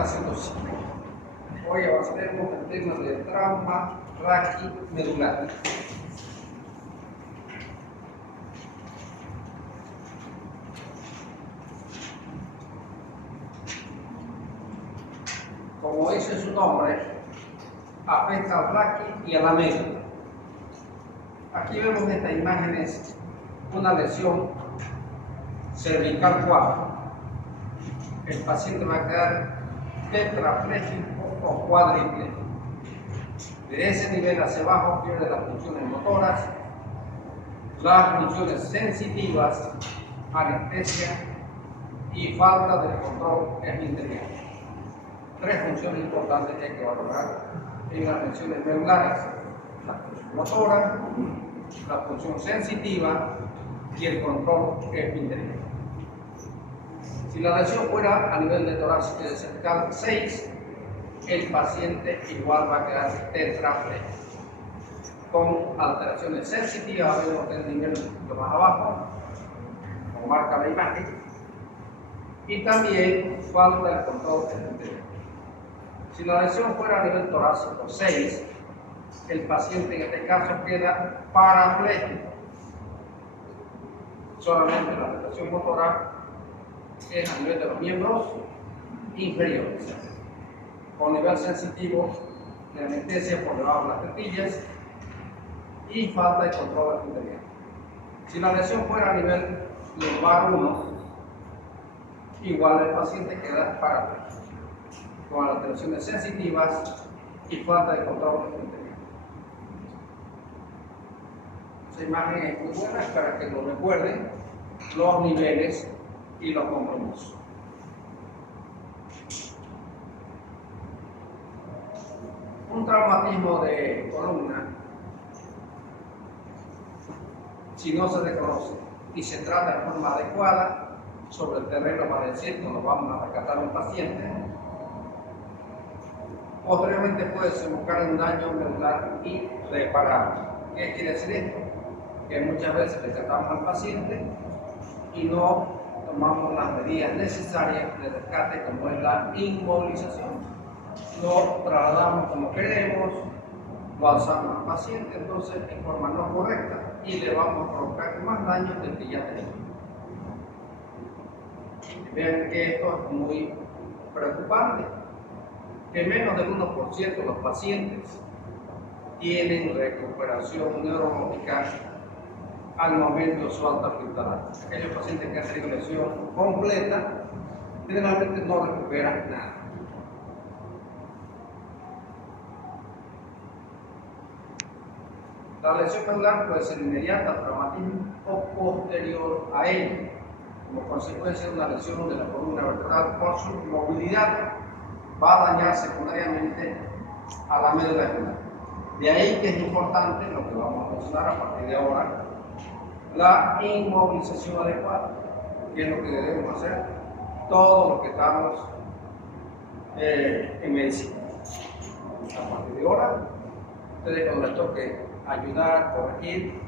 clase 2. Hoy avanzaremos el tema del trauma raquimedular. Como dice su nombre, afecta al raqui y a la médula. Aquí vemos en estas imágenes una lesión cervical 4. El paciente va a quedar tetrapléjico o cuadripléjico. De ese nivel hacia abajo pierde las funciones motoras, las funciones sensitivas, anestesia y falta de control esfínterico. 3 funciones importantes que hay que valorar en las lesiones medulares: la función motora, la función sensitiva y el control esfínterico. Si la lesión fuera a nivel de torácico y de cervical 6, el paciente igual va a quedar tetrapléjico, con alteraciones sensitivas, vemos el nivel un poquito más abajo, como marca la imagen, y también falta el control esfínterico. Si la lesión fuera a nivel torácico 6, el paciente en este caso queda parapléjico. Solamente la afectación motora es a nivel de los miembros inferiores, con nivel sensitivo de anestesia por debajo de las tetillas y falta de control esfínterico. Si la lesión fuera a nivel lumbar 1, igual el paciente queda parapléjico, con alteraciones sensitivas y falta de control esfínterico. Esta imagen es muy buena para que lo recuerden los niveles y los compromisos. Un traumatismo de columna, si no se reconoce y se trata de forma adecuada, sobre el terreno para decir cuando vamos a rescatar a un paciente, posteriormente puede desembocar en un daño medular irreparable. ¿Qué quiere decir esto? Que muchas veces rescatamos al paciente y no tomamos las medidas necesarias de rescate, como es la inmovilización. Lo trasladamos como queremos, lo alzamos al paciente, entonces en forma no correcta, y le vamos a provocar más daño del que ya tenemos. Vean que esto es muy preocupante, que menos del 1% de los pacientes tienen recuperación neurológica al momento de su alta hospitalaria. Aquellos pacientes que han tenido lesión completa generalmente no recuperan nada. La lesión medular puede ser inmediata al traumatismo o posterior a ello, como consecuencia de una lesión de la columna vertebral. Por su movilidad va a dañar secundariamente a la médula espinal. De ahí que es importante lo que vamos a mencionar a partir de ahora: la inmovilización adecuada, que es lo que debemos hacer todos los que estamos en medicina. A partir de ahora, ustedes cuando les toque ayudar a corregir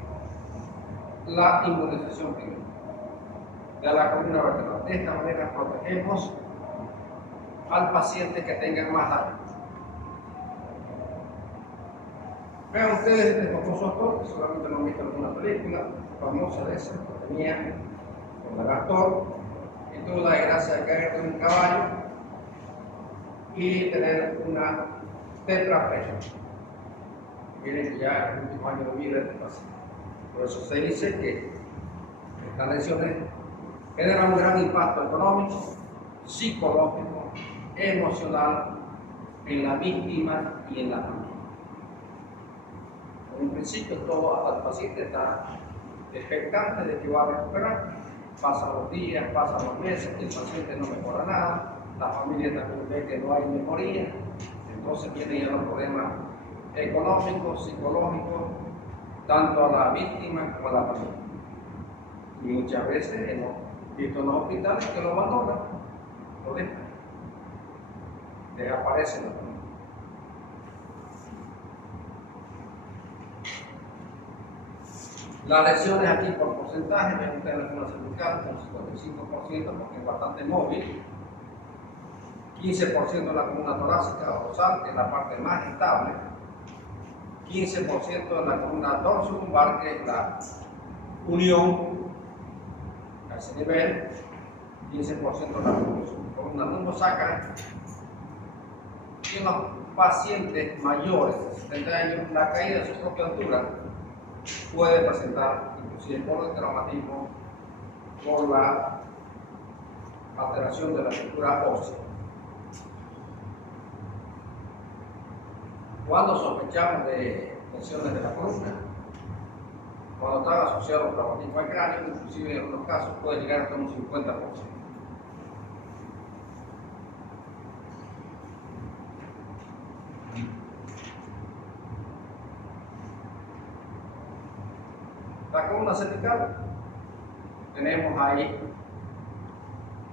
la inmovilización clínica de la columna vertebral. De esta manera protegemos al paciente que tenga más daño. Vean ustedes este famoso actor, que solamente lo han visto en una película famosa de esa, que tenía con el actor y tuvo la desgracia de caer de un caballo y tener una tetraplegia. Miren que ya es el último año de vida de este paciente. Por eso se dice que estas lesiones generan un gran impacto económico, psicológico, emocional en la víctima y en la familia. En principio, todo el paciente está expectante de que va a recuperar. Pasan los días, pasan los meses, el paciente no mejora nada, la familia también ve que no hay mejoría, entonces vienen ya los problemas económicos, psicológicos, tanto a la víctima como a la familia. Y muchas veces hemos visto en los hospitales que lo abandonan, lo dejan, desaparecen los familias. Las lesiones aquí por porcentaje, ven ustedes la columna cervical con 55%, porque es bastante móvil, 15% en la columna torácica o dorsal, que es la parte más estable, 15% en la columna dorso-lumbar, que es la unión a ese nivel, 15% en la columna lumbosacra. Y en los pacientes mayores de 70 años, la caída de su propia altura puede presentar inclusive por el traumatismo, por la alteración de la estructura ósea. Cuando sospechamos de lesiones de la columna, cuando están asociados al traumatismo al cráneo, inclusive en algunos casos puede llegar hasta un 50%. La columna cervical, tenemos ahí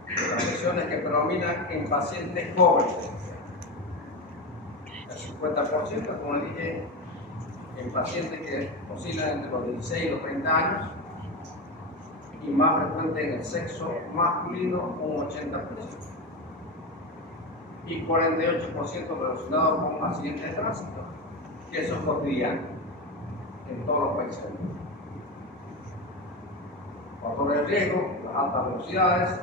las lesiones que predominan en pacientes jóvenes. El 50%, como dije, en pacientes que oscilan entre los 16 y los 30 años, y más frecuente en el sexo masculino, un 80%. Y 48% relacionado con accidentes de tránsito, que eso es cotidiano en todos los países del mundo. Factores de riesgo, las altas velocidades,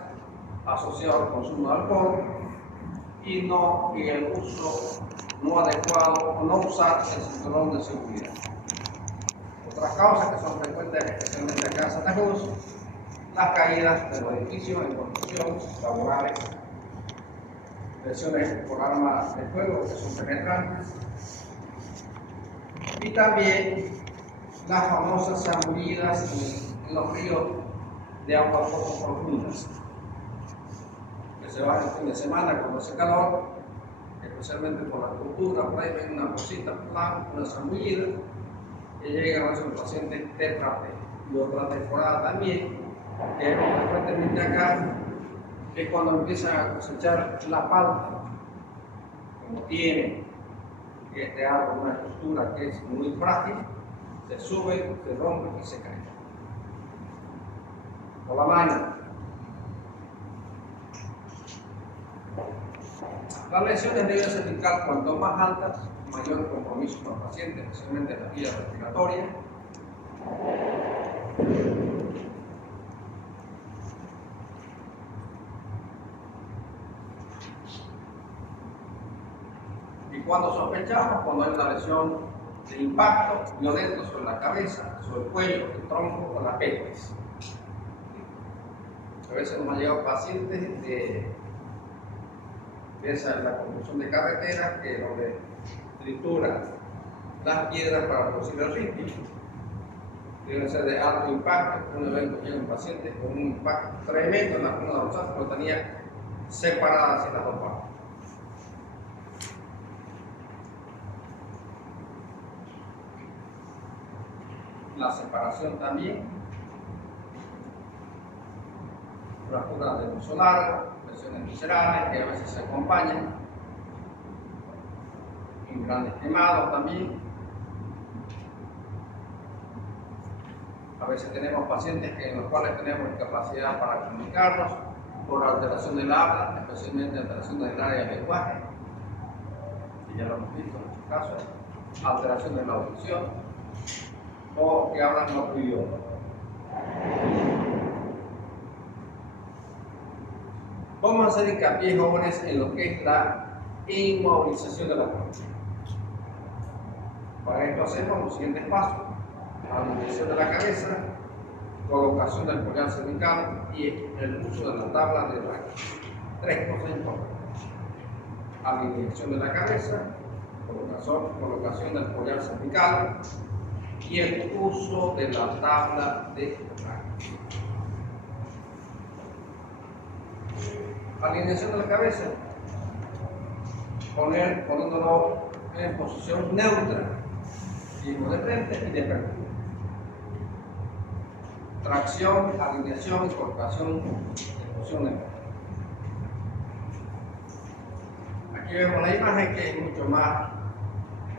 asociados al consumo de alcohol y el uso no adecuado o no usar el cinturón de seguridad. Otras causas que son frecuentes, especialmente acá en Santa Cruz, las caídas de los edificios en construcción, laborales, lesiones por armas de fuego que son penetrantes, y también las famosas zambullidas en los ríos de aguas poco profundas, que se van el fin de semana cuando hace calor, especialmente por la cultura, por ahí ven una cosita, una zambullida, que llegan a ser pacientes tetrapléjicos. Y otra temporada también, que vemos frecuentemente acá, que es cuando empiezan a cosechar la palta, como tiene este árbol una estructura que es muy frágil, se sube, se rompe y se cae. Por la mano. Las lesiones de vía cervical, cuanto más altas, mayor compromiso con el paciente, especialmente en la vía respiratoria. Y cuando sospechamos, cuando hay una lesión de impacto violento sobre la cabeza, sobre el cuello, el tronco o la pelvis. A veces nos han llegado pacientes de la construcción de carreteras, que donde trituran las piedras para producir el ritmo. Deben ser de alto impacto. Un evento llega un paciente con un impacto tremendo en la columna dorsal, porque tenía separadas en las dos partes. La separación también, fracturas del hueso largo, lesiones viscerales que a veces se acompañan, en grandes quemados también. A veces tenemos pacientes en los cuales tenemos incapacidad para comunicarnos por alteración del habla, especialmente alteración del área del lenguaje, que ya lo hemos visto en muchos casos, alteración de la audición, o que hablan otro idioma. Vamos a hacer hincapié, jóvenes, en lo que es la inmovilización de la columna. Para esto hacemos los siguientes pasos: alineación de la cabeza, colocación del collar cervical y el uso de la tabla de rango. Tres cosas importantes: alineación de la cabeza, colocación del collar cervical y el uso de la tabla de rango. Alineación de la cabeza, poniéndolo en posición neutra, de frente y de perfil. Tracción, alineación y colocación en posición neutra. Aquí vemos la imagen, que es mucho más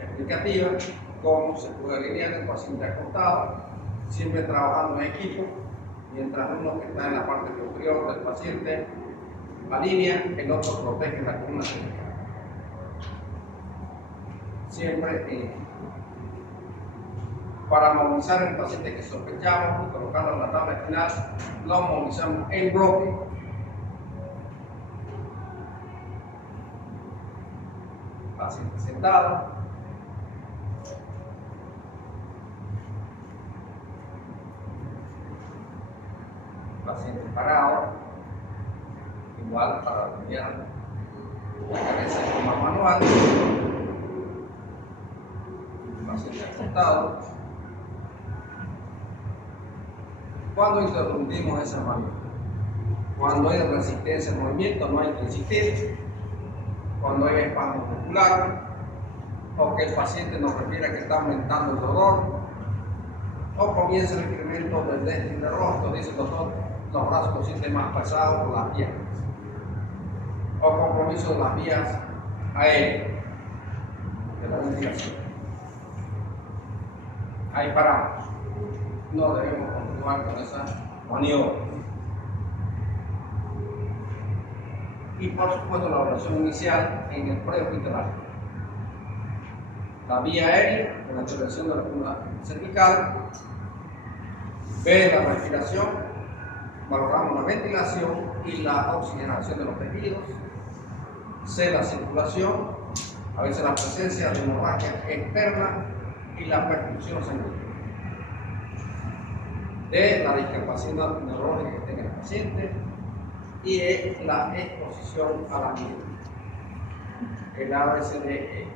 explicativa, cómo se puede alinear el paciente acostado, siempre trabajando en equipo, mientras uno que está en la parte superior del paciente alinea, el otro protege la columna cervical. Siempre para movilizar el paciente que sospechamos y colocarlo en la tabla espinal, lo movilizamos en bloque. Paciente sentado. Paciente parado. Igual para cambiar la cabeza de forma manual. Paciente acostado. ¿Cuándo interrumpimos esa maniobra? Cuando hay resistencia al movimiento, no hay que insistir. Cuando hay espasmo muscular, o que el paciente nos refiere que está aumentando el dolor, o comienza el incremento del déficit del rostro, dice el doctor, los brazos lo sienten más pesados por las piernas, o compromiso de las vías aéreas de la ventilación. Ahí paramos. No debemos continuar con esa maniobra. Y por supuesto la oración inicial en el prehospitalario. La vía aérea, con la intervención de la columna cervical. B, la respiración. Valoramos la ventilación y la oxigenación de los tejidos. C, la circulación. A veces la presencia de hemorragia externa y la perfusión sanguínea. D, la discapacidad neurológica que tenga el paciente. Y E, la exposición a la miel. El ABCDE.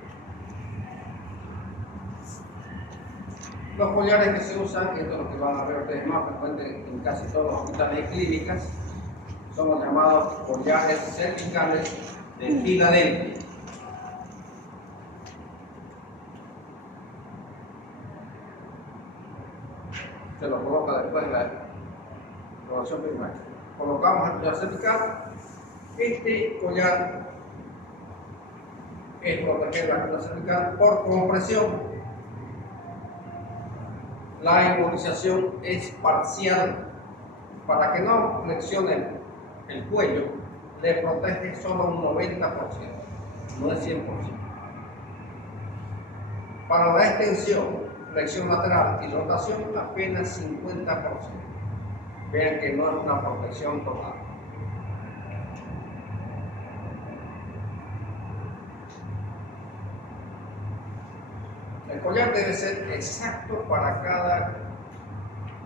Los collares que se usan, esto es lo que van a ver ustedes más frecuente en casi todos los hospitales y clínicas, son los llamados collares cervicales de Filadelfia. Se lo coloca después de la evaluación primaria. Colocamos el collar cervical. Este collar es proteger la columna cervical por compresión. La inmovilización es parcial. Para que no flexione el cuello, le protege solo un 90%, no es 100%. Para la extensión, flexión lateral y rotación, apenas 50%. Vean que no es una protección total. El collar debe ser exacto para cada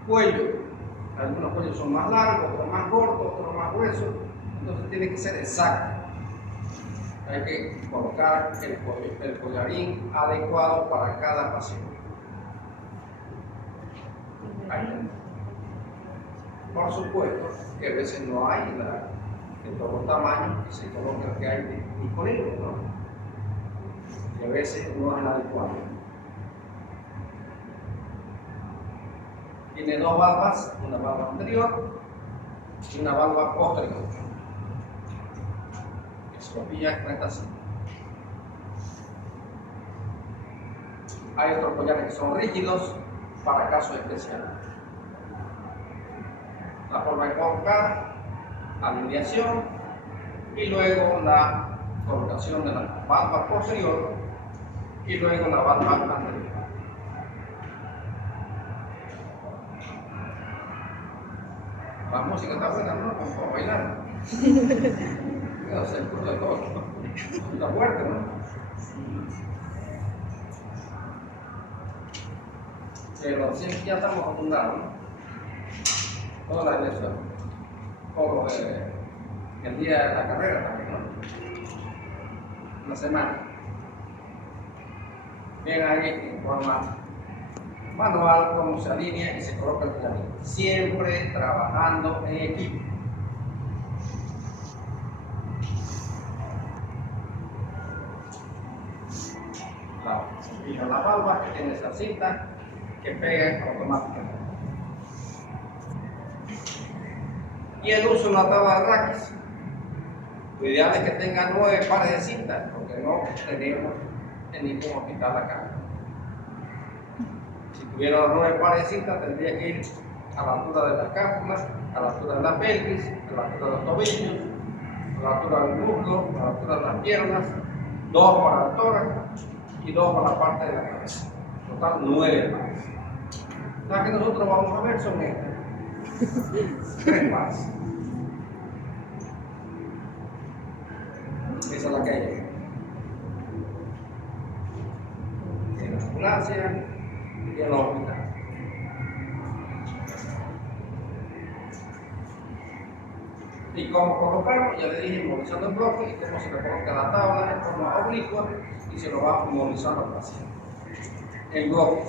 cuello. Algunos cuellos son más largos, otros más cortos, otros más gruesos. Entonces tiene que ser exacto. Hay que colocar el collarín adecuado para cada paciente. Ahí. Por supuesto que a veces no hay de todos los tamaños y se coloca el que hay disponible, ¿no? Y a veces no es el adecuado. Tiene dos valvas, una valva anterior y una valva posterior. Escopilla con esta cinta. Hay otros collares que son rígidos para casos especiales. La forma de colocar, alineación y luego la colocación de la valva posterior y luego la valva anterior. La música está buena, ¿no? Como para bailar. No se escucha de todo. Está fuerte, ¿no? Pero sí, ya estamos acostumbrados, ¿no? Todas las veces, como el día de la carrera también, ¿no? Una semana. Bien ahí en forma manual, cómo se alinea y se coloca el collarín. Siempre trabajando en equipo. La valva que tiene esa cinta que pega automáticamente. Y el uso de la tabla de raquis. Lo ideal es que tenga 9 pares de cintas, porque no tenemos en ningún hospital acá. Si tuviera los 9 pares de cintas, tendría que ir a la altura de las cápulas, a la altura de la pelvis, a la altura de los tobillos, a la altura del muslo, a la altura de las piernas, 2 para el tórax y 2 para la parte de la cabeza. Total 9 pares. Las que nosotros vamos a ver son estas. 3 pares. Esa es la que hay. En la ambulancia y en los hospitales. Y cómo colocarlo, ya le dije, movilizando el bloque y cómo se le coloca la tabla en forma oblicua y se lo va movilizando al paciente. El bloque.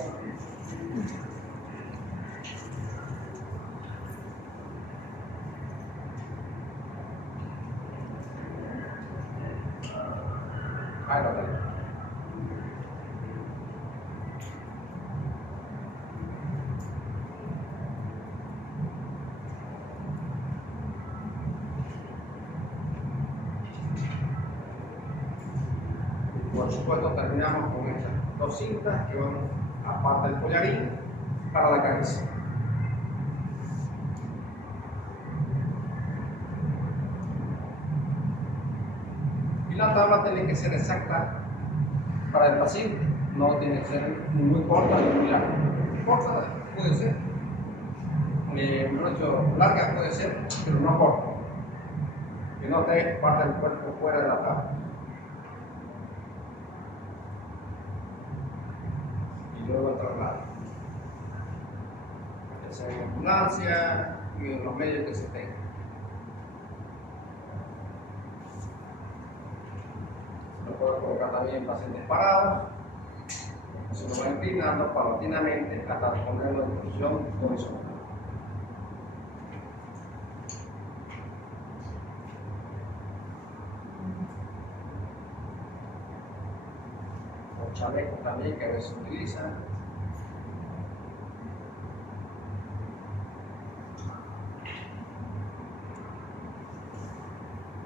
Ahí lo tengo. Por supuesto, terminamos con estas 2 cintas que van aparte del collarín para la cabeza. Y la tabla tiene que ser exacta para el paciente, no tiene que ser muy corta ni muy larga. Corta puede ser, larga puede ser, pero no corta. Que no te parte del cuerpo fuera de la tabla. Luego el traslado, ya sea en ambulancia y en los medios que se tengan. Lo puedo colocar también en pacientes parados, se lo va inclinando paulatinamente hasta ponerlo en posición horizontal. Chalecos también que a veces se utilizan.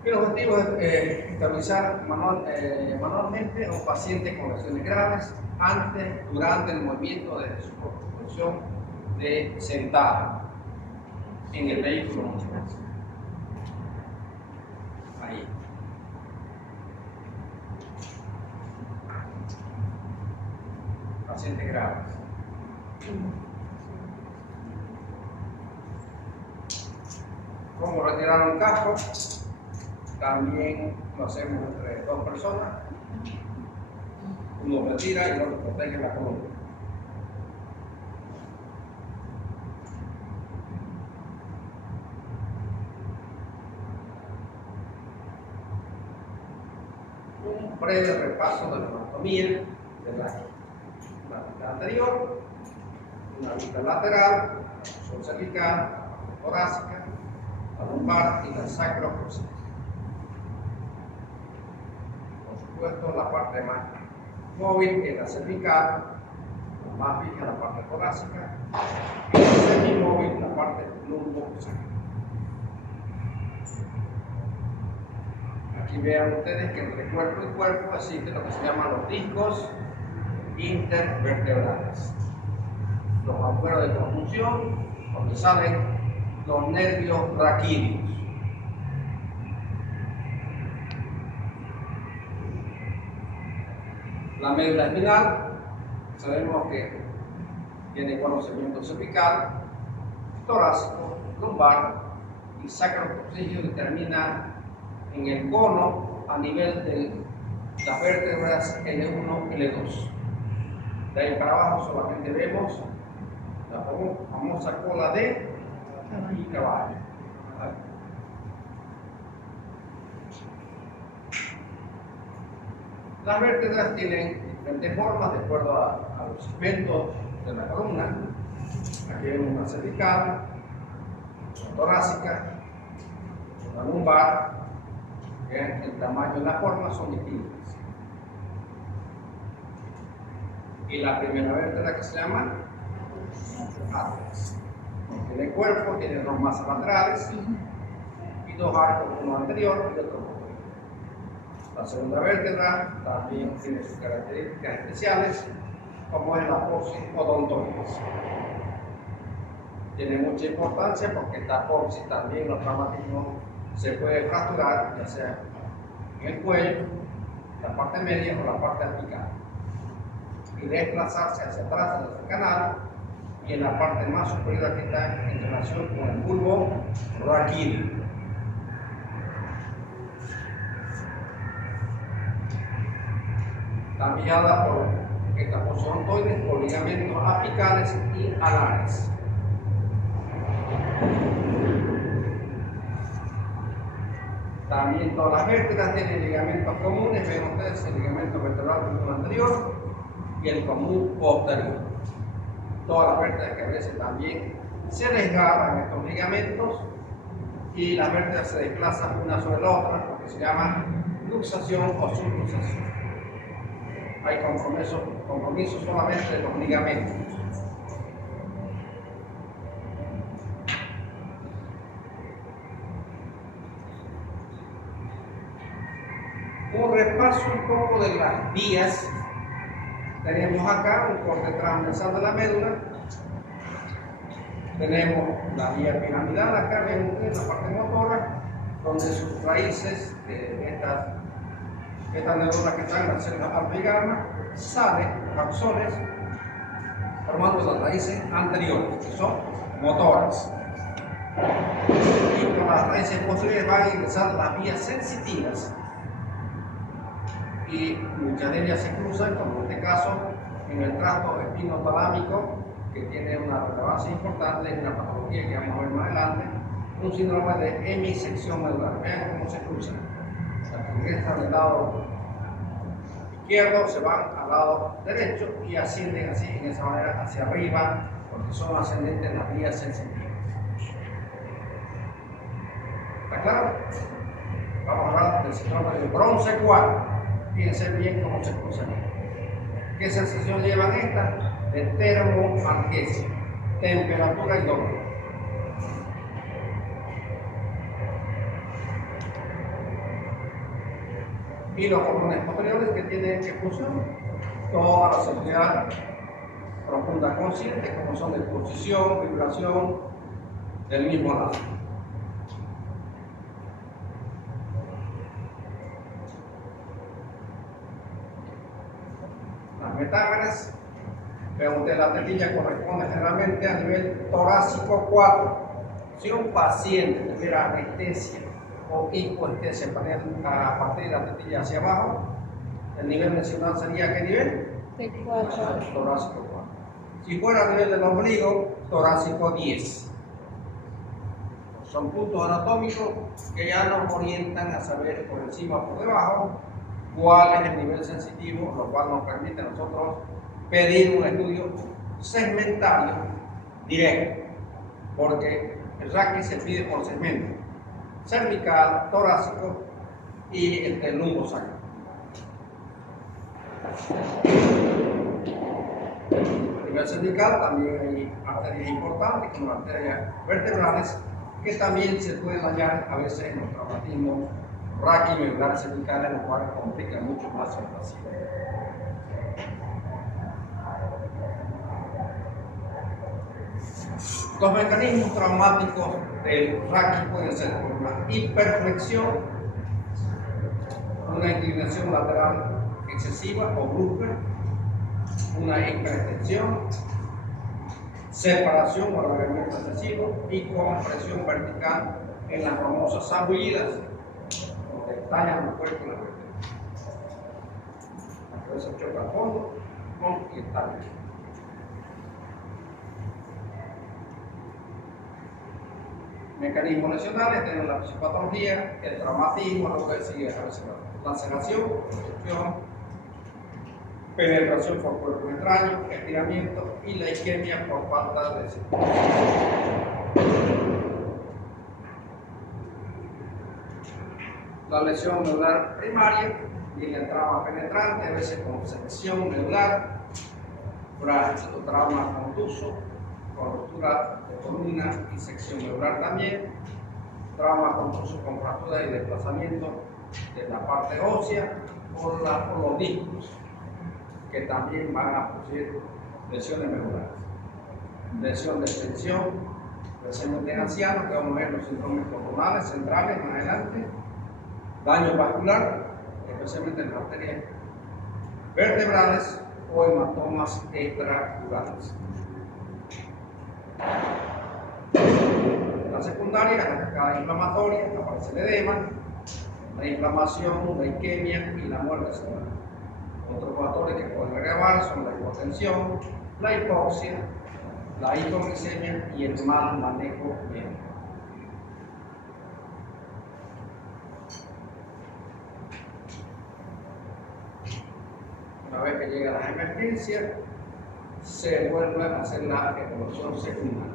El objetivo es estabilizar manualmente a un paciente con lesiones graves antes, durante el movimiento de su posición de sentado en el vehículo muchas veces. Ahí. Pacientes graves. ¿Cómo retirar un casco? También lo hacemos entre 2 personas. Uno retira y el otro protege la columna. Un breve repaso de la anatomía de la vista anterior, una vista lateral, la posición cervical, la torácica, la lumbar y la sacrococcígea. Por supuesto, la parte más móvil es la cervical, la más fija la parte torácica y la semimóvil la parte lumbosacral. Aquí vean ustedes que entre cuerpo y cuerpo existen lo que se llaman los discos intervertebrales, los agujeros de conjunción donde salen los nervios raquídeos. La médula espinal, sabemos que tiene conocimiento cervical, torácico, lumbar y sacrococcígeo y termina en el cono a nivel de las vértebras L1 y L2. De ahí para abajo solamente vemos la famosa cola de caballo. Las vértebras tienen diferentes formas de acuerdo a los segmentos de la columna. Aquí vemos una cervical, una torácica, una lumbar. El tamaño y la forma son distintas. Y la primera vértebra que se llama atlas. Tiene cuerpo, tiene 2 masas laterales y 2 arcos, uno anterior y otro posterior. La segunda vértebra también tiene sus características especiales, como es la apófisis odontoides. Tiene mucha importancia porque esta apófisis también los traumatismos se puede fracturar, ya sea en el cuello, la parte media o la parte apical, y desplazarse hacia atrás en el canal y en la parte más superior que está en relación con el bulbo raquídeo. Está fijada por esta porción ontoides por ligamentos apicales y alares. También todas las vértebras tienen ligamentos comunes, ven ustedes el ligamento vertebral común anterior y el común posterior. Todas las vértebras que a veces también se desgarran estos ligamentos y las vértebras se desplazan una sobre la otra porque se llama luxación o subluxación. Hay compromiso solamente de los ligamentos. Un repaso un poco de las vías. Tenemos acá un corte transversal de la médula. Tenemos la vía piramidal acá en la parte motora, donde sus raíces de estas neuronas que están en las células alfa y gamma salen axones formando las raíces anteriores, que son motoras. Y por las raíces posteriores van a ingresar las vías sensitivas. Y muchas de ellas se cruzan, como en este caso, en el tracto espinotalámico, que tiene una relevancia importante en una patología que vamos a ver más adelante, un síndrome de hemisección medular. Vean cómo se cruzan. Las que ingresan del lado izquierdo se van al lado derecho y ascienden así, en esa manera, hacia arriba, porque son ascendentes en las vías sensitivas. ¿Está claro? Vamos a hablar del síndrome de bronce 4. Fíjense bien cómo se cruzan. ¿Qué sensación llevan estas? De termoalgesia, temperatura y dolor. Y los cordones posteriores que tienen expulsión, toda la sensibilidad profunda consciente, como son de posición, vibración del mismo lado. Las metámeras, vean ustedes, la tetilla corresponde generalmente a nivel torácico 4. Si un paciente tuviera anestesia o hipoestesia a partir de la tetilla hacia abajo, el nivel mencionado sería ¿qué nivel? T4. Torácico 4. Si fuera a nivel del ombligo, torácico 10. Son puntos anatómicos que ya nos orientan a saber por encima o por debajo cuál es el nivel sensitivo, lo cual nos permite a nosotros pedir un estudio segmentario directo, porque el raquis se pide por segmento: cervical, torácico y el lumbosacro. A nivel cervical también hay arterias importantes, como las arterias vertebrales, que también se pueden dañar a veces en los traumatismos raquimedulares cervicales, los cuales complican mucho más el paciente. Los mecanismos traumáticos del raquis pueden ser por una hiperflexión, una inclinación lateral excesiva o brusca, una hiperextensión, separación o alargamiento excesivo y compresión vertical en las famosas zambullidas, donde tallan los cuerpos y la vértebra. La cabeza choca al fondo con el tallo. Mecanismos lesionales tenemos la fisiopatología, el traumatismo, lo que sigue a veces la laceración, construcción, penetración por cuerpos extraños, estiramiento y la isquemia por falta de circulación. La lesión medular primaria viene el trauma penetrante, a veces con sección medular, trauma contuso, con ruptura de columna y sección medular también, trauma contuso con fractura y desplazamiento de la parte ósea por los discos, que también van a producir lesiones medulares. Lesión de extensión especialmente en ancianos, que vamos a ver los síndromes coronales centrales más adelante, daño vascular, especialmente en las arterias vertebrales o hematomas extracurales. La secundaria es la cascada inflamatoria, aparece el edema, la inflamación, la isquemia y la muerte cerebral. Otros factores que pueden agravar son la hipotensión, la hipoxia, la hipoglicemia y el mal manejo médico. Una vez que llegan las emergencias, se vuelve a hacer la evaluación secundaria.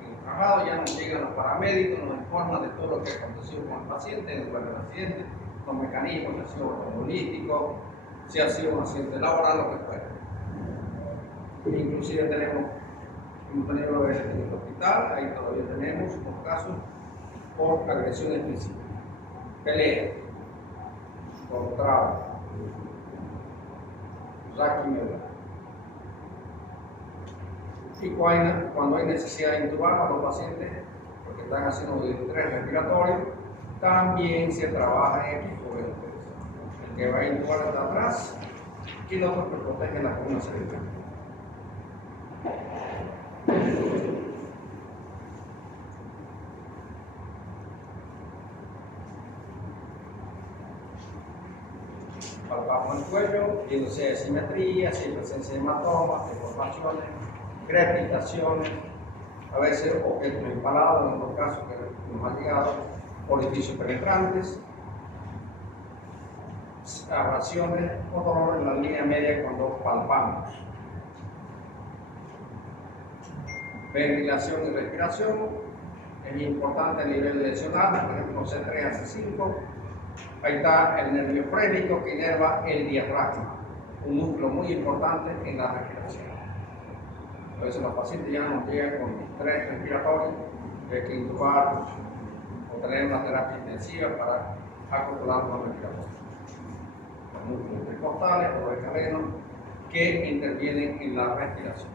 En el trabajo ya nos llegan los paramédicos, nos informan de todo lo que aconteció con el paciente, después del accidente, los mecanismos, si ha sido automovilístico, si ha sido un accidente laboral, lo que fuera. Inclusive hemos tenido en el hospital, ahí todavía tenemos los casos por agresiones físicas, pelea, por trauma, raquimedular. Y cuando hay necesidad de intubar a los pacientes, porque están haciendo estrés respiratorio, también se trabaja en equipo de ustedes. El que va a intubar está atrás y los otros que protegen la columna cervical. Palpamos el cuello, viendo si hay simetría, si hay presencia de hematomas, deformaciones, crepitaciones, a veces objetos empalados, en otros casos que nos han llegado, orificios penetrantes, abrasiones o dolor en la línea media cuando palpamos. Ventilación y respiración, es importante a nivel lesional, por ejemplo C3 a C5. Ahí está el nervio frénico que inerva el diafragma, un núcleo muy importante en la respiración. A veces los pacientes ya nos llegan con estrés respiratorio, que hay que intubar o tener una terapia intensiva para acoplar los respiratorios. Los núcleos intercostales o escalenos que intervienen en la respiración.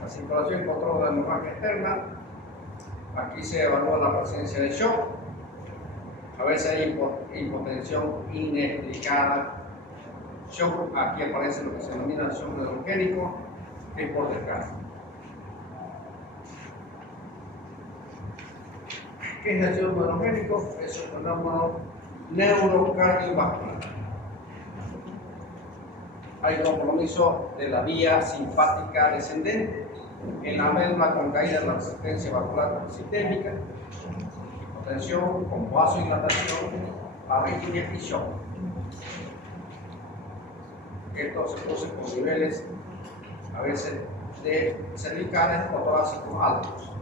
La circulación y control de la hemorragia externa. Aquí se evalúa la presencia de shock. A veces hay hipotensión inexplicada. Shock, aquí aparece lo que se denomina shock neurogénico, que es por descarga. ¿Qué es el shock neurogénico? Es un fenómeno neurocardiovascular. Hay compromiso de la vía simpática descendente en la médula con caída de la resistencia vascular sistémica, hipotensión con vasodilatación, arritmia y shock. Esto se produce con niveles a veces de cervicales o torácicos altos.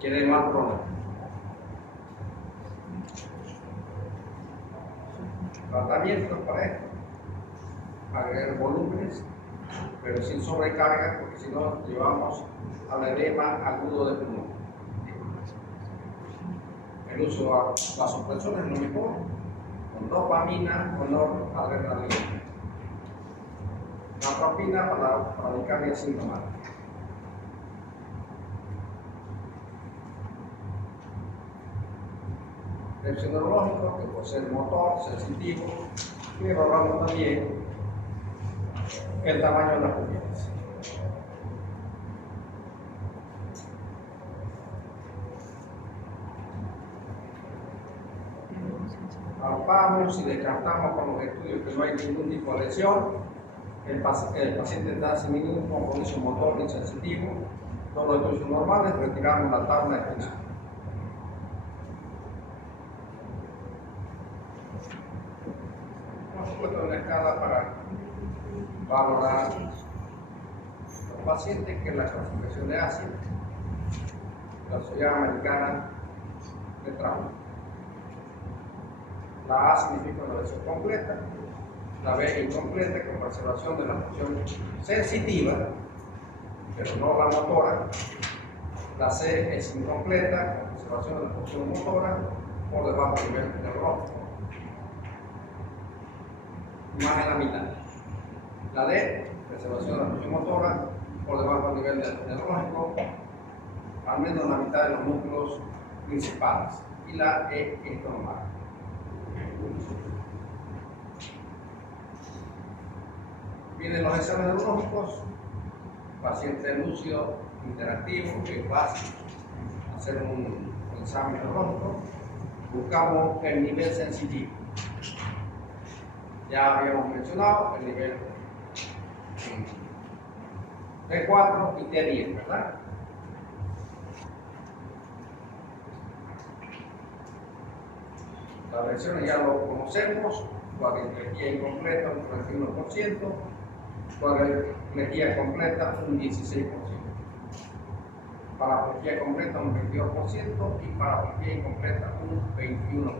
Quiere más problema. Tratamientos para esto: agregar volúmenes, pero sin sobrecarga, porque si no llevamos al edema agudo de pulmón. El uso de vasopresones es lo mejor, con dopamina o noradrenalina. Natropina para la discardia sintomática. Electro neurológico, que puede ser motor, sensitivo, y evaluamos también el tamaño de las pupilas. Palpamos y descartamos con los estudios que no hay ningún tipo de lesión. El paciente está sin ningún compromiso motor ni sensitivo. Todos los estudios son normales, retiramos la tabla espinal. Por supuesto, una escala para valorar los pacientes, que es la clasificación de ácido, la Sociedad Americana de Trauma. La A significa una lesión completa, la B incompleta, con preservación de la función sensitiva, pero no la motora. La C es incompleta, con preservación de la función motora por debajo del nivel neurológico. más en la mitad. La D, preservación de la función motora, por debajo del nivel neurológico, al menos la mitad de los músculos principales. Y la E es normal. Vienen los exámenes neurológicos, paciente lúcido, interactivo, que es fácil hacer un examen neurológico. Buscamos el nivel sensitivo. Ya habíamos mencionado el nivel T4 y T10, ¿verdad? Las versiones ya lo conocemos: cuadriplegia incompleta un 31%, cuadriplegia completa un 16%, paraplegia completa un 22% y paraplegia incompleta un 21%.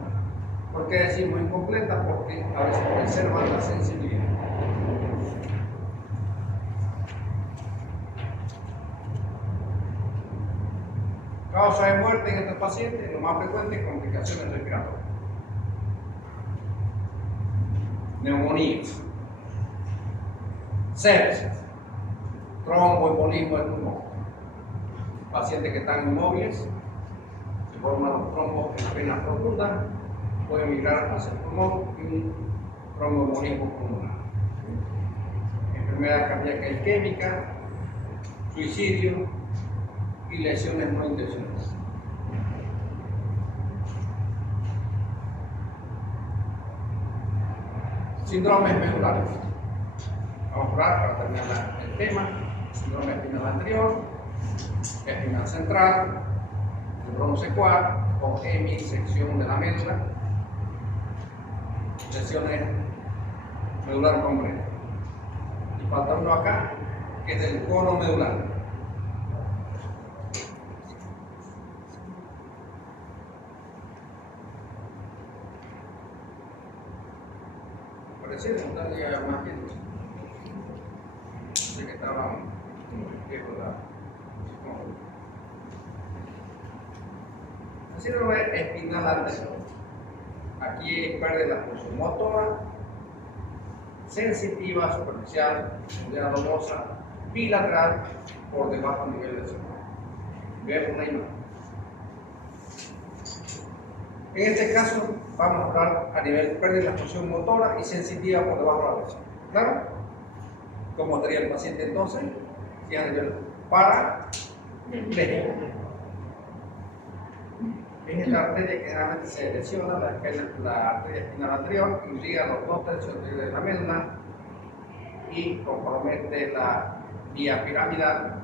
¿Por qué decimos incompleta? Porque a veces preservan la sensibilidad. Causa de muerte en estos pacientes, lo más frecuente, complicaciones respiratorias, neumonías, sepsis, tromboembolismo del pulmón. Pacientes que están inmóviles, se forman los trombos en la vena profunda, pueden migrar hacia el pulmón y un tromboembolismo pulmonar. Enfermedad cardíaca isquémica, suicidio y lesiones no intencionales. Síndromes medulares. Vamos a hablar para terminar el tema: síndrome espinal anterior, espinal central, síndrome secuar o hemisección de la médula, lesiones medular completa. Y falta uno acá, que es el cono medular. Parece que ya más bien. Sé que estaban viejos la. El síndrome espinal anterior. Aquí pierde la función motora, sensitiva, superficial, profundidad dolorosa, bilateral, por debajo del nivel del cerebro. Vemos una imagen. En este caso, vamos a hablar a nivel pérdida de la función motora y sensitiva por debajo de la presión. ¿Claro? ¿Cómo estaría el paciente entonces? Si a nivel parapléjico. Es esta arteria que generalmente se lesiona, la arteria espinal anterior, irriga los 2/3 anteriores de la médula y compromete la vía piramidal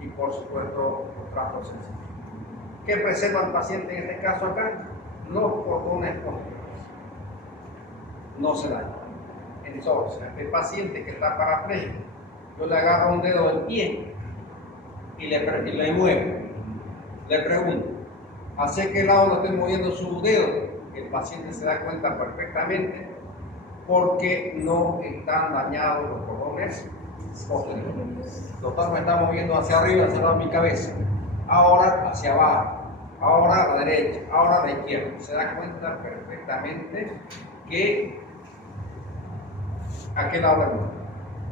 y, por supuesto, los tractos sensitivos. ¿Qué preserva el paciente en este caso acá? Los cordones posteriores. No se dañan. Entonces, este paciente que está parapléjico, yo le agarro un dedo del pie y le muevo. Le pregunto, ¿hace qué lado lo estoy moviendo su dedo? El paciente se da cuenta perfectamente porque no están dañados los cordones posteriores. Doctor, me está moviendo hacia arriba, hacia mi cabeza. Ahora hacia abajo, ahora a la derecha, ahora a la izquierda. Se da cuenta perfectamente que a qué lado le mueve.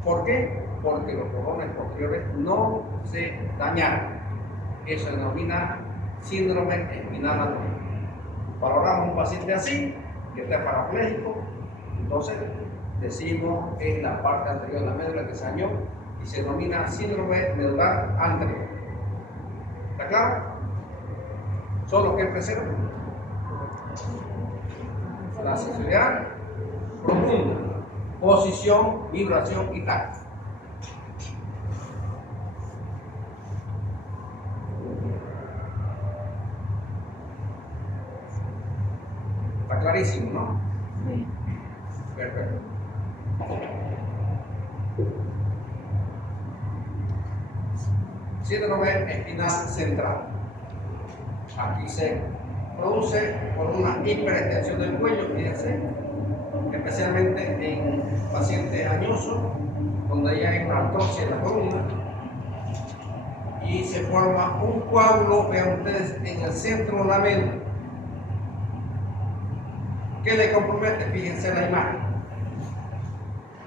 ¿Por qué? Porque los cordones posteriores no se dañaron. Eso se denomina síndrome espinal anterior. Valoramos un paciente así, que está parapléjico, entonces decimos es la parte anterior de la médula que se dañó y se denomina síndrome medular anterior. ¿Está claro? Solo que preserva la sensibilidad profunda, posición, vibración y tacto. Está clarísimo, ¿no? Sí. Perfecto. Síndrome espinal central. Aquí se produce por una hiperextensión del cuello, fíjense, especialmente en pacientes añosos, donde ya hay una artrosis en la columna, y se forma un coágulo, vean ustedes, en el centro de la médula. ¿Qué le compromete? Fíjense la imagen.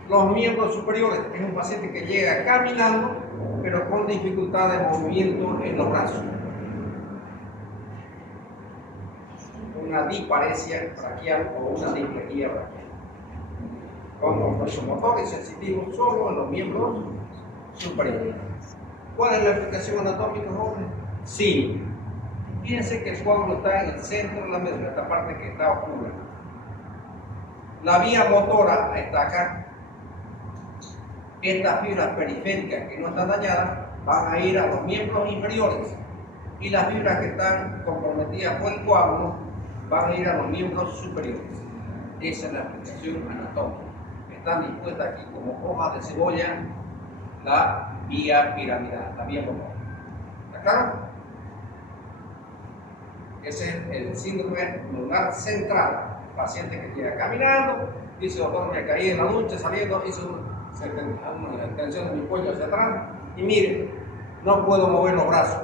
los miembros superiores. Es un paciente que llega caminando, pero con dificultad de movimiento en los brazos. Una disparesia braquial o una displejía braquial. Con compromiso motor y sensitivo solo en los miembros superiores. ¿Cuál es la explicación anatómica, jóvenes? Sí. Fíjense que el coágulo está en el centro de la médula, esta parte que está oscura. La vía motora está acá. Estas fibras periféricas que no están dañadas van a ir a los miembros inferiores y las fibras que están comprometidas por el coágulo van a ir a los miembros superiores. Esa es la explicación anatómica. Están dispuestas aquí como hojas de cebolla la vía piramidal, la vía motora. ¿Está claro? Ese es el síndrome lunar central. Paciente que llega caminando, dice: doctor, me caí en la ducha saliendo, hice una extensión de mi cuello hacia atrás y mire, no puedo mover los brazos.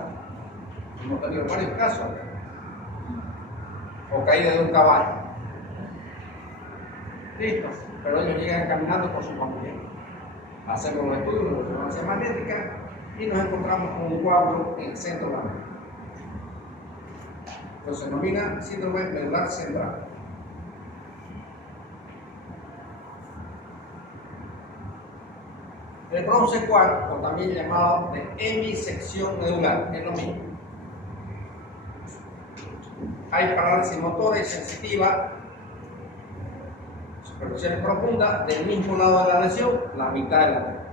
Hemos tenido varios casos acá. O caída de un caballo. Listo, pero ellos llegan caminando con su familia. Hacemos los estudios de resonancia magnética y nos encontramos con un coágulo en el centro de la médula. Entonces se denomina síndrome medular central. El bronce cuarto, o también llamado de hemisección medular, es lo mismo. Hay parálisis motora y sensitiva, superficial profunda, del mismo lado de la lesión, la mitad de la médula.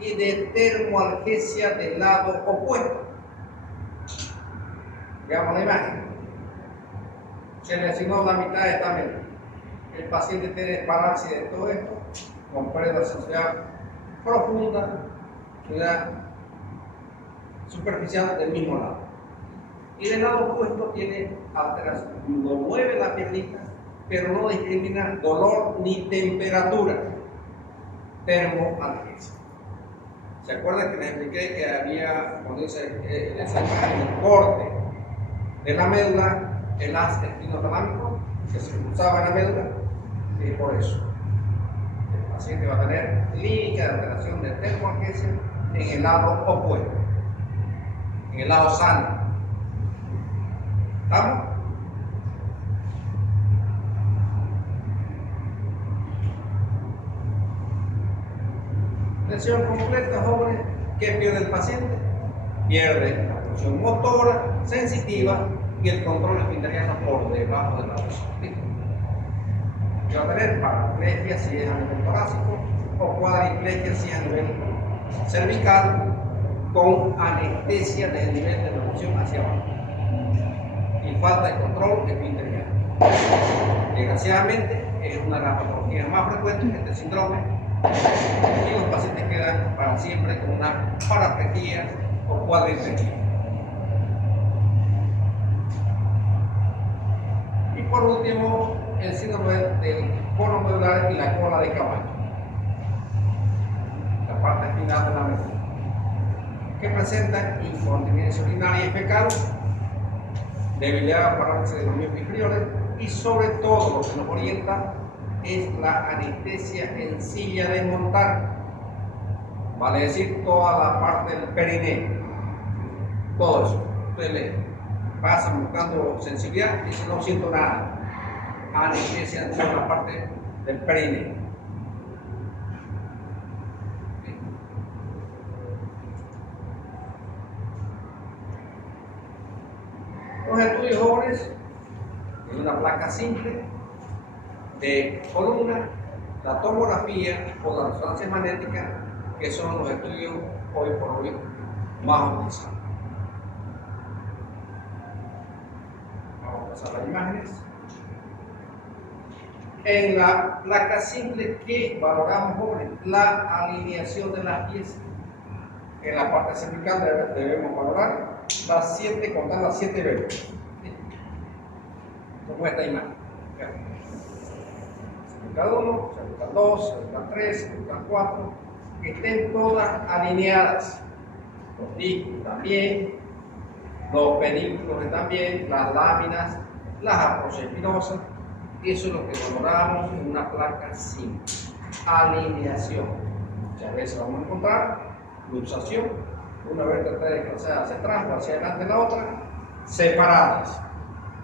Y de termoalgesia del lado opuesto. Veamos la imagen. Se lesionó la mitad de esta médula. El paciente tiene parálisis de todo esto, con pérdida sensibilidad profunda, sensibilidad superficial del mismo lado. Y del lado opuesto tiene alteración. No mueve la piernita, pero no discrimina dolor ni temperatura. Termoalgesia. ¿Se acuerdan que les expliqué que había, cuando dice el corte de la médula, el haz espinotalámico que se cruzaba en la médula? Y por eso el paciente va a tener clínica de alteración de termoalgesia en el lado opuesto, en el lado sano. ¿Estamos? Lesión completa, jóvenes. ¿Qué pierde el paciente? Pierde la función motora, sensitiva y el control esfínteriano por debajo de la lesión. Que va a tener paraplegia si es a nivel torácico o cuadriplegia si es a nivel cervical, con anestesia desde el nivel de reducción hacia abajo y falta de control esfínteriano. Desgraciadamente es una de las patologías más frecuentes, este síndrome, y los pacientes quedan para siempre con una paraplegia o cuadriplegia. Y por último, el síndrome del cono medular y la cola de caballo, la parte final de la médula, que presenta incontinencia urinaria y fecal, debilidad o parálisis de los miembros inferiores y sobre todo lo que nos orienta es la anestesia en silla de montar, vale decir toda la parte del perineo, todo eso. Ustedes le pasan buscando sensibilidad y dicen: no siento nada. Anestesia en toda la parte del perineo. Los estudios jóvenes en una placa simple de columna, la tomografía o la resonancia magnética, que son los estudios hoy por hoy más utilizados. Vamos a pasar las imágenes. En la placa simple, ¿qué valoramos, jóvenes? La alineación de las piezas. En la parte cervical debemos valorar las 7, contar las 7 veces. Como esta imagen. Cervical 1, cervical 2, cervical 3, cervical 4, que estén todas alineadas. Los discos también, los pedículos también, las láminas, las aposepinosas. Eso es lo que valoramos en una placa simple. alineación. Muchas veces vamos a encontrar luxación, una vértebra de cruzada hacia atrás o hacia adelante la otra, separadas.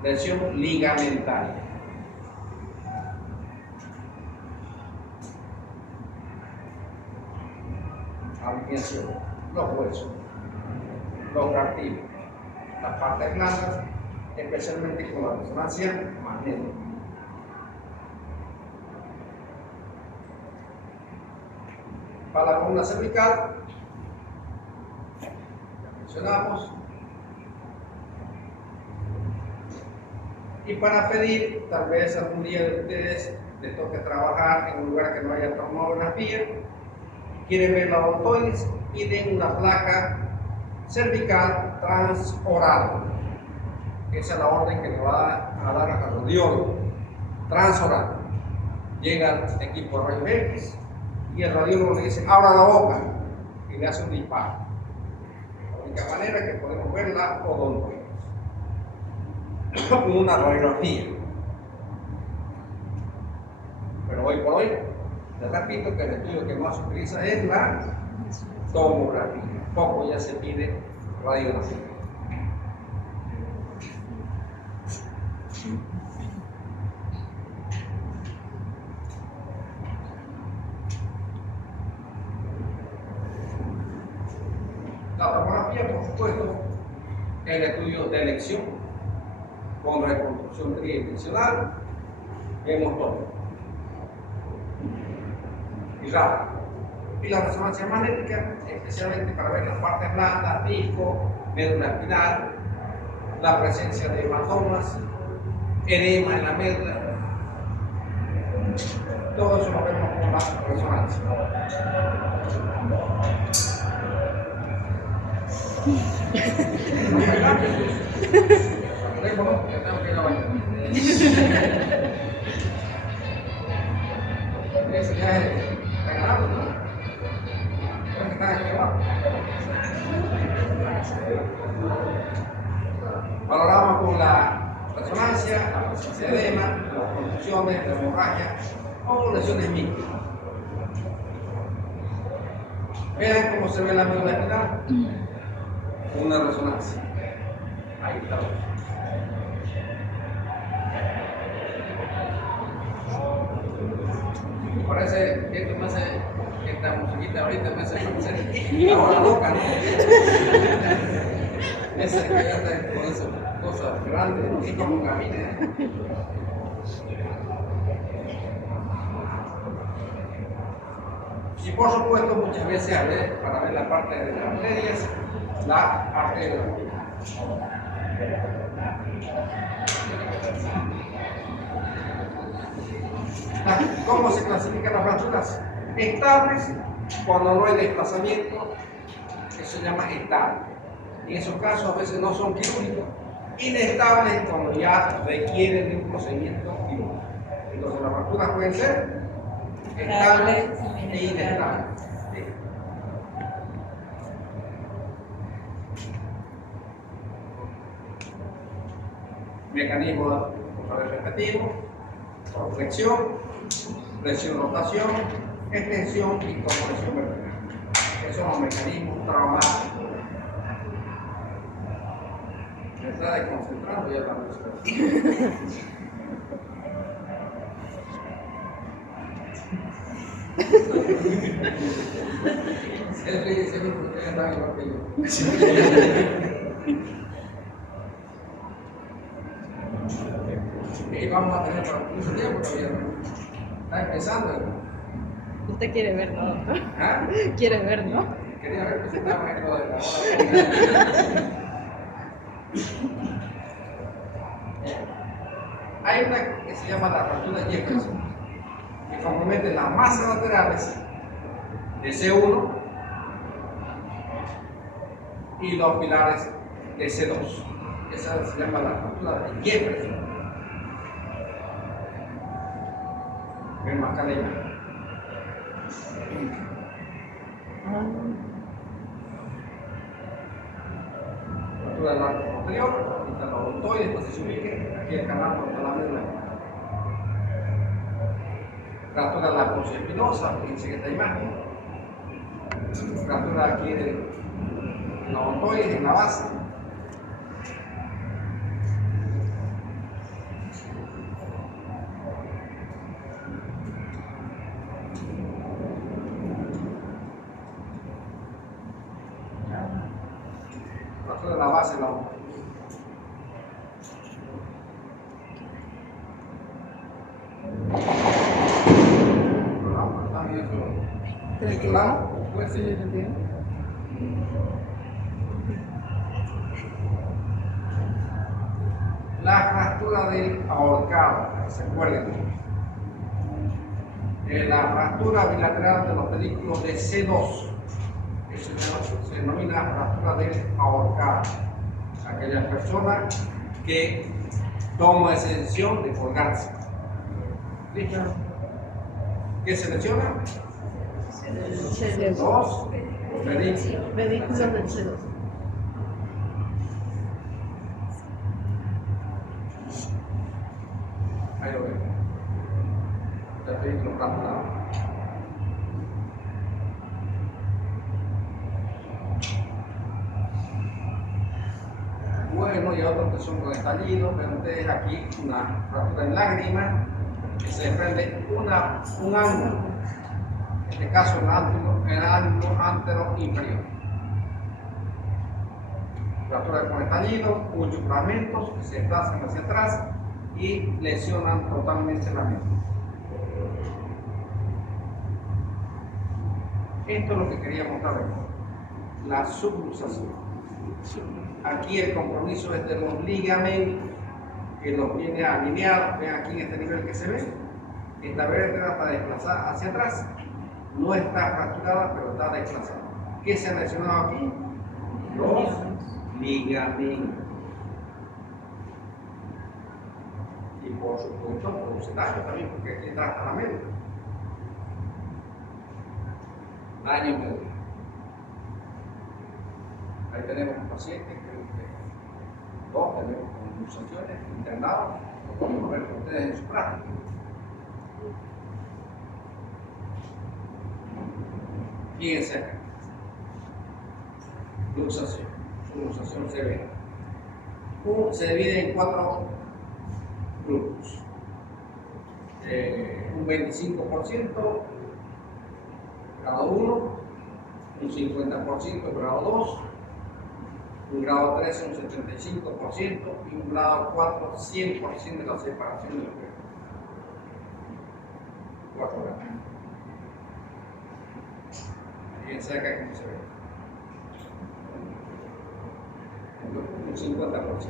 Lesión ligamentaria. Alineación, los huesos, los cartílagos, las partes blandas, especialmente con la resonancia magnética. Para la columna cervical, ya mencionamos. Y para pedir, tal vez algún día de ustedes les toque trabajar en un lugar que no haya tomografía, quieren ver la odontoides, piden una placa cervical transoral. Esa es la orden que le va a dar al radiólogo. Transoral. Llega el equipo de rayos X y el radiólogo le dice, abra la boca, y le hace un disparo. La única manera que podemos ver la odontoides. Una radiografía. Pero hoy por hoy, les repito que el estudio que más se utiliza es la tomografía. Poco ya se pide radiografía. La tomografía, por supuesto, es el estudio de elección con reconstrucción tridimensional. Vemos todo. Y rápido. Y la resonancia magnética, especialmente para ver las partes blandas, disco, médula espinal, la presencia de hematomas, edema en la médula. Todo eso lo vemos con la resonancia. Ese ya está ganado, ¿no? Están aquí abajo. Valoramos con la resonancia, la presencia de edema, las contusiones, la hemorragia o lesiones mínimas. Vean cómo se ve la médula espinal con una resonancia. Ahí está. Parece que esto me hace, esta musiquita ahorita me hace parecer ahora loca, ¿no? Ese que ya está con esas cosas grandes y como camina. Y por supuesto muchas veces hablé para ver la parte de las arterias, la arteria. ¿Cómo se clasifican las fracturas? Estables, cuando no hay desplazamiento, eso se llama estable. En esos casos a veces no son quirúrgicos. Inestables, cuando ya requieren de un procedimiento quirúrgico. Entonces las fracturas pueden ser estables e inestables. Sí. Mecanismo, otra vez repetimos, flexión, presión, rotación, extensión y compresión vertebral. Esos son los mecanismos traumáticos. Me está desconcentrando ya la música. Se ríe porque ya está igual que yo. Y vamos a tener para mucho tiempo todavía. Está empezando. Usted quiere ver, ¿no, doctor? ¿Ah? Quiere ver, ¿no? Quería ver que se estaba viendo de la hora. Hay una que se llama la fractura Jefferson, que compromete las masas laterales de C1 y los pilares de C2. Esa se llama la fractura de Jefferson. Ven más calema. Fractura del arco posterior, aquí está la odontoide, después se ubique, aquí el canal contra la médula. Fractura de la fosa espinosa, fíjense que esta imagen. Fractura aquí de los ontoides en la base. Fractura de la base de la ontoide. Claro, pues sí. La fractura del ahorcado, ¿se acuerdan? La fractura bilateral de los pedículos de C2, eso se denomina fractura del ahorcado. Aquella persona que toma esa decisión de colgarse. ¿Listo? ¿Qué se menciona? Dos pedículos. Pedículos del C2. Ahí lo ven. El pedículo fracturado. Bueno, y otros que son con estallidos, pero ustedes aquí una fractura en lágrima, que se desprende un ángulo. En este caso el ángulo antero inferior. Fractura con estallido, muchos fragmentos que se desplazan hacia atrás y lesionan totalmente la mente. Esto es lo que quería mostrar, la subluxación. Aquí el compromiso es de los ligamentos que los viene alineados. Vean aquí en este nivel que se ve. Esta vértebra está desplazada hacia atrás. No está fracturada, pero está desplazada. ¿Qué se ha mencionado aquí? Los ligamentos. Y por supuesto, produce daño también, porque aquí está la médula. Daño medular. Ahí tenemos un paciente que dos tenemos convulsiones internados, lo podemos ver con ustedes en su práctica. Fíjense acá. Luxación severa. Se divide en 4 grupos. Un 25% grado 1, un 50% grado 2, un grado 3 un 75% y un grado 4 100% de la separación de los cuerpos. 4 grados. Fíjense acá cómo se ve. Un 50%.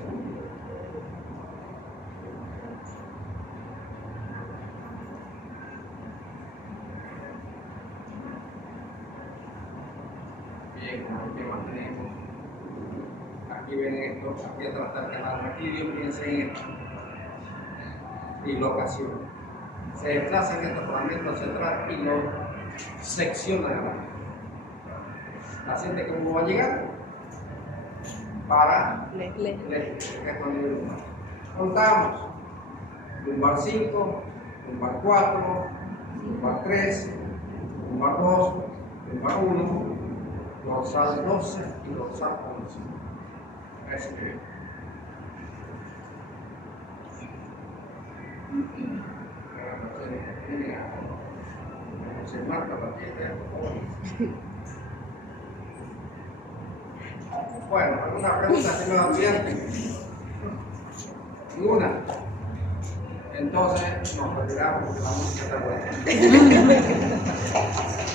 Bien, aquí mantenemos. Aquí ven esto, aquí atrás está el canal raquídeo, piensen en esto. Dislocación. Se desplazan estos fragmentos hacia atrás y lo seccionan abajo. La gente cómo va a llegar para el nivel lumbar. Contamos. Lumbar 5, lumbar 4, lumbar 3, lumbar 2, lumbar 1, dorsal 12 y dorsal 11. Eso que se marca la piel. Bueno, ¿alguna pregunta, señor estudiante? Ninguna. Entonces nos retiramos porque la música está buena.